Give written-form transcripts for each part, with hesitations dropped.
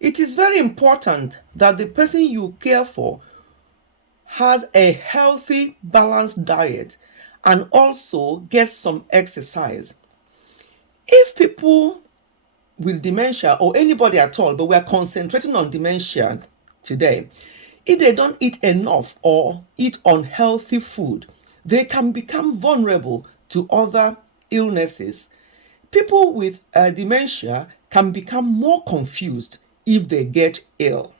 It is very important that the person you care for has a healthy, balanced diet and also gets some exercise. If people with dementia or anybody at all, but we are concentrating on dementia today, if they don't eat enough or eat unhealthy food, they can become vulnerable to other illnesses. People with dementia can become more confused if they get ill.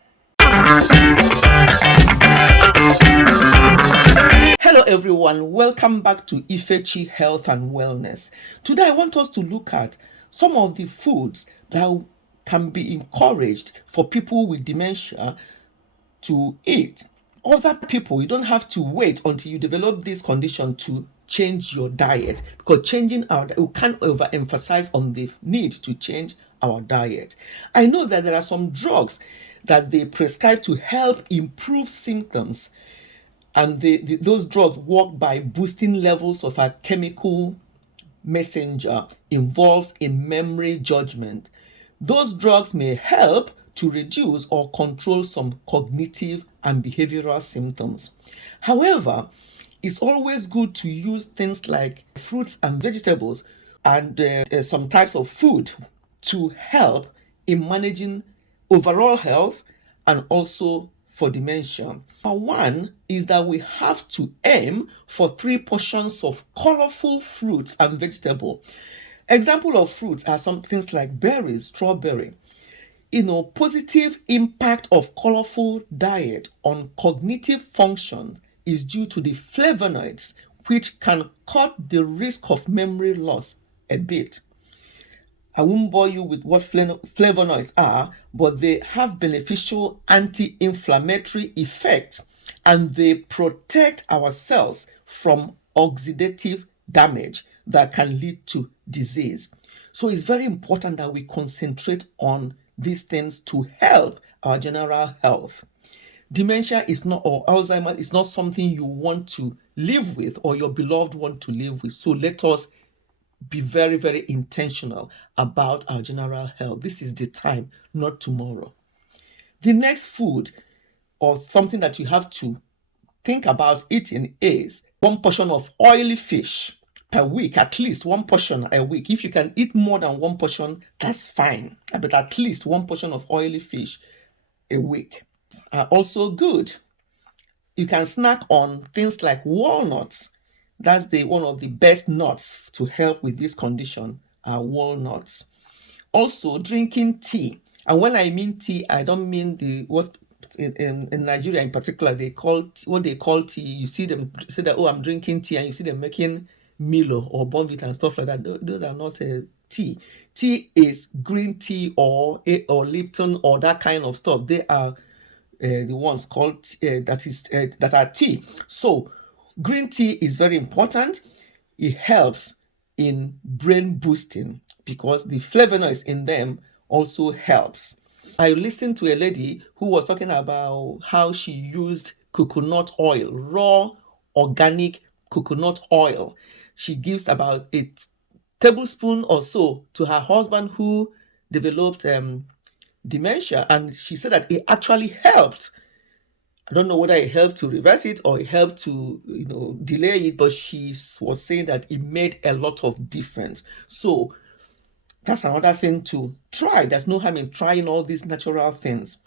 Hello everyone, welcome back to Ifechi Health and Wellness. Today I want us to look at some of the foods that can be encouraged for people with dementia to eat. Other people, you don't have to wait until you develop this condition to change your diet, because we can't overemphasize on the need to change our diet. I know that there are some drugs that they prescribe to help improve symptoms, and those drugs work by boosting levels of a chemical messenger involved in memory judgment. Those drugs may help to reduce or control some cognitive and behavioral symptoms. However, it's always good to use things like fruits and vegetables and some types of food to help in managing overall health and also for dementia. One is that we have to aim for 3 portions of colorful fruits and vegetable. Example of fruits are some things like berries, strawberry. Positive impact of colorful diet on cognitive function is due to the flavonoids, which can cut the risk of memory loss a bit. I won't bore you with what flavonoids are, but they have beneficial anti-inflammatory effects and they protect our cells from oxidative damage that can lead to disease. So it's very important that we concentrate on these things to help our general health. Dementia is not, or Alzheimer's is not something you want to live with or your beloved want to live with. So let us be very, very intentional about our general health. This is the time, not tomorrow. The next food or something that you have to think about eating is 1 portion of oily fish per week, at least 1 portion a week. If you can eat more than 1 portion, that's fine, but at least 1 portion of oily fish a week are also good. You can snack on things like walnuts. That's one of the best nuts to help with this condition are walnuts. Also, drinking tea. And when I mean tea, I don't mean what in Nigeria in particular they call what they call tea. You see them say that, oh, I'm drinking tea, and you see them making Milo or Bonvita and stuff like that. Those are not tea. Tea is green tea or Lipton or that kind of stuff. They are the ones called that are tea. So green tea is very important. It helps in brain boosting because the flavonoids in them also helps. I listened to a lady who was talking about how she used coconut oil, raw organic coconut oil. She gives about a tablespoon or so to her husband who developed dementia, and she said that it actually helped. I don't know whether it helped to reverse it or it helped to delay it, but she was saying that it made a lot of difference. So that's another thing to try. There's no harm in trying all these natural things.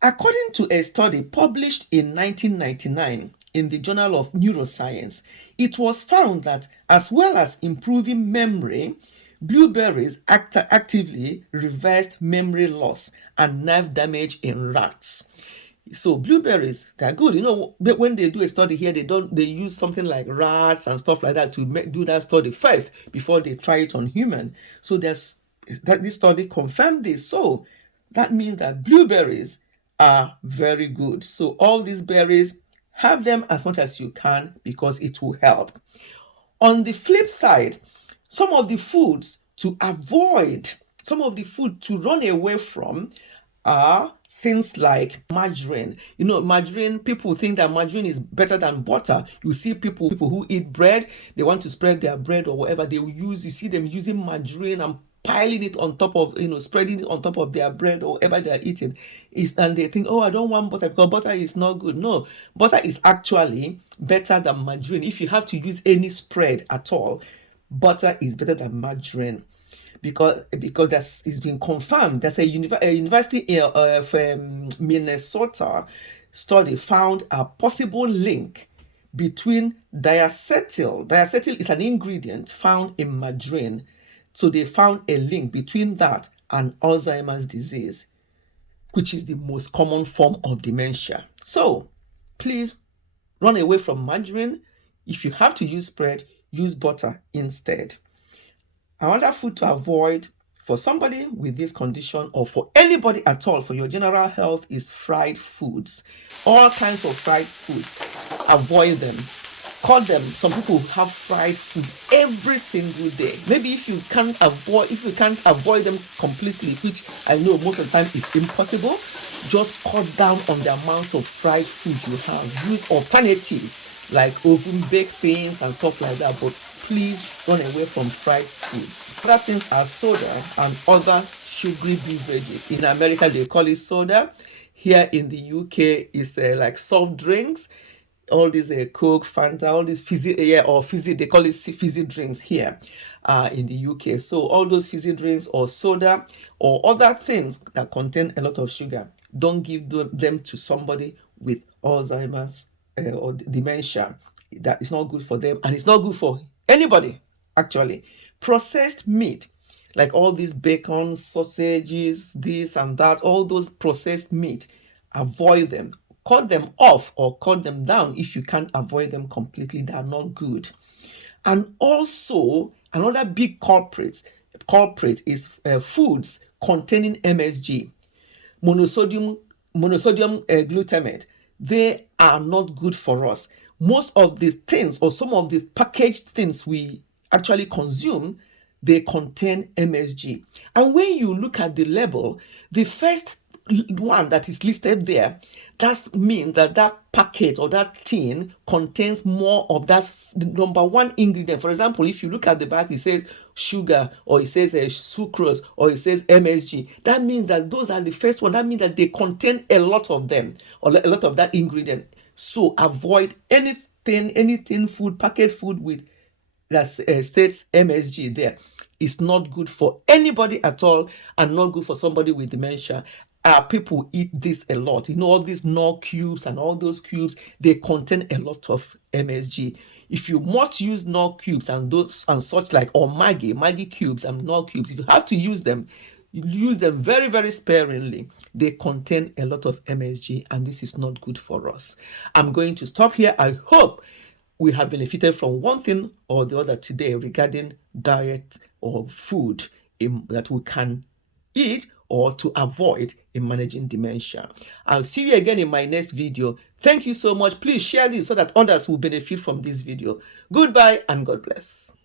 According to a study published in 1999 in the Journal of Neuroscience, it was found that as well as improving memory, blueberries actively reversed memory loss and nerve damage in rats. So blueberries, they're good. When they do a study here, they use something like rats and stuff like that to do that study first before they try it on human. So this study confirmed this. So that means that blueberries are very good. So all these berries, have them as much as you can because it will help. On the flip side, some of the foods to avoid, some of the food to run away from are things like margarine. Margarine, people think that margarine is better than butter. You see people who eat bread, they want to spread their bread or whatever, you see them using margarine and piling it on top of, spreading it on top of their bread or whatever they are eating, and they think, oh, I don't want butter because butter is not good. No, butter is actually better than margarine. If you have to use any spread at all, butter is better than margarine, because it's been confirmed. There's a university of Minnesota study found a possible link between diacetyl. Diacetyl is an ingredient found in margarine. So they found a link between that and Alzheimer's disease, which is the most common form of dementia. So please run away from margarine. If you have to use spread, use butter instead. Another food to avoid for somebody with this condition, or for anybody at all, for your general health, is fried foods. All kinds of fried foods, avoid them. Cut them. Some people have fried food every single day. Maybe if you can't avoid them completely, which I know most of the time is impossible, just cut down on the amount of fried food you have. Use alternatives like oven baked things and stuff like that, but please run away from fried foods. Other things are soda and other sugary beverages. In America, they call it soda. Here in the UK, it's like soft drinks. All these Coke, Fanta, all these fizzy, they call it fizzy drinks here in the UK. So all those fizzy drinks or soda or other things that contain a lot of sugar, don't give them to somebody with Alzheimer's or dementia. That is not good for them, and it's not good for anybody, actually. Processed meat, like all these bacon, sausages, this and that, all those processed meat, avoid them. Cut them off or cut them down if you can't avoid them completely. They are not good. And also, another big culprit is foods containing MSG, monosodium glutamate. They are not good for us. Most of these things, or some of the packaged things we actually consume, they contain MSG. And when you look at the label, the first one that is listed there, that means that packet or that tin contains more of that number one ingredient. For example, if you look at the back, it says sugar, or it says sucrose, or it says MSG. That means that those are the first one. That means that they contain a lot of them, or a lot of that ingredient. So avoid anything food, packet food with that states MSG there. It's not good for anybody at all, and not good for somebody with dementia. People eat this a lot. All these Knorr cubes and all those cubes, they contain a lot of MSG. If you must use Knorr cubes and those and such like, or Maggi cubes and Knorr cubes, if you have to use them very, very sparingly. They contain a lot of MSG, and this is not good for us. I'm going to stop here. I hope we have benefited from one thing or the other today regarding diet or food that we can eat or to avoid in managing dementia. I'll see you again in my next video. Thank you so much. Please share this so that others will benefit from this video. Goodbye and God bless.